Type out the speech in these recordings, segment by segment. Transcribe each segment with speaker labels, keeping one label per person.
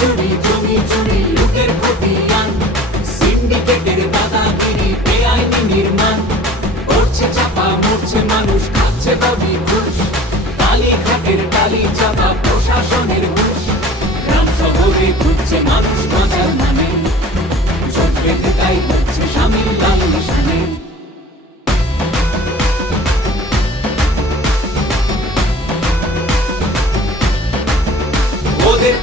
Speaker 1: চুরি, জমি চুরি, লুটের খতিয়ান সিন্ডিকেটের দাদাগিরি বেআইনি নির্মাণ। করছে চাপা, মরছে মানুষ, খাচ্ছে দাবি ঘুষ। কালীঘাটের টালি চাপা, প্রশাসনের ঘুষ গ্রাম শহরে ঘুরছে মানুষ বাঁচার মানে চোখ বেঁধে তাই হচ্ছে সামিল লাল নিশানে ওদের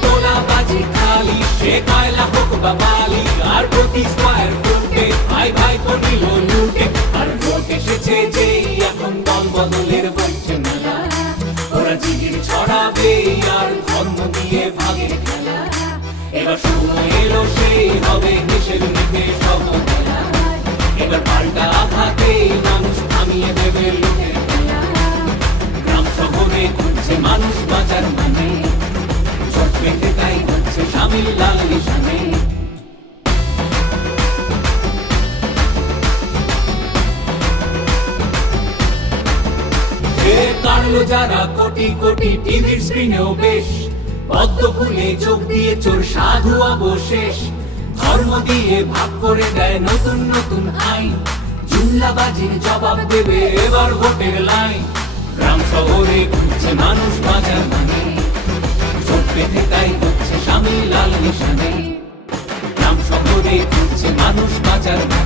Speaker 1: খালি সে কয়লা হোক বা মালি আর প্রতি স্কোয়ার ফুটে ভাই ভাই নিল লুটে আর ভোট এসেছে যেই এখন দল বদলের কাটলো যারা কোটি কোটি টিভির স্ক্রিনেও বেশ। পদ্ম ফুলে চোখ দিয়ে চোর সাধু অবশেষ। ধর্ম দিয়ে ভাগ করে দেয় নতুন নতুন আইন। জুমলাবাজির জবাব দেবে এবার ভোটের লাইন গ্রাম শহরে ঘুরছে মানুষ 맞아.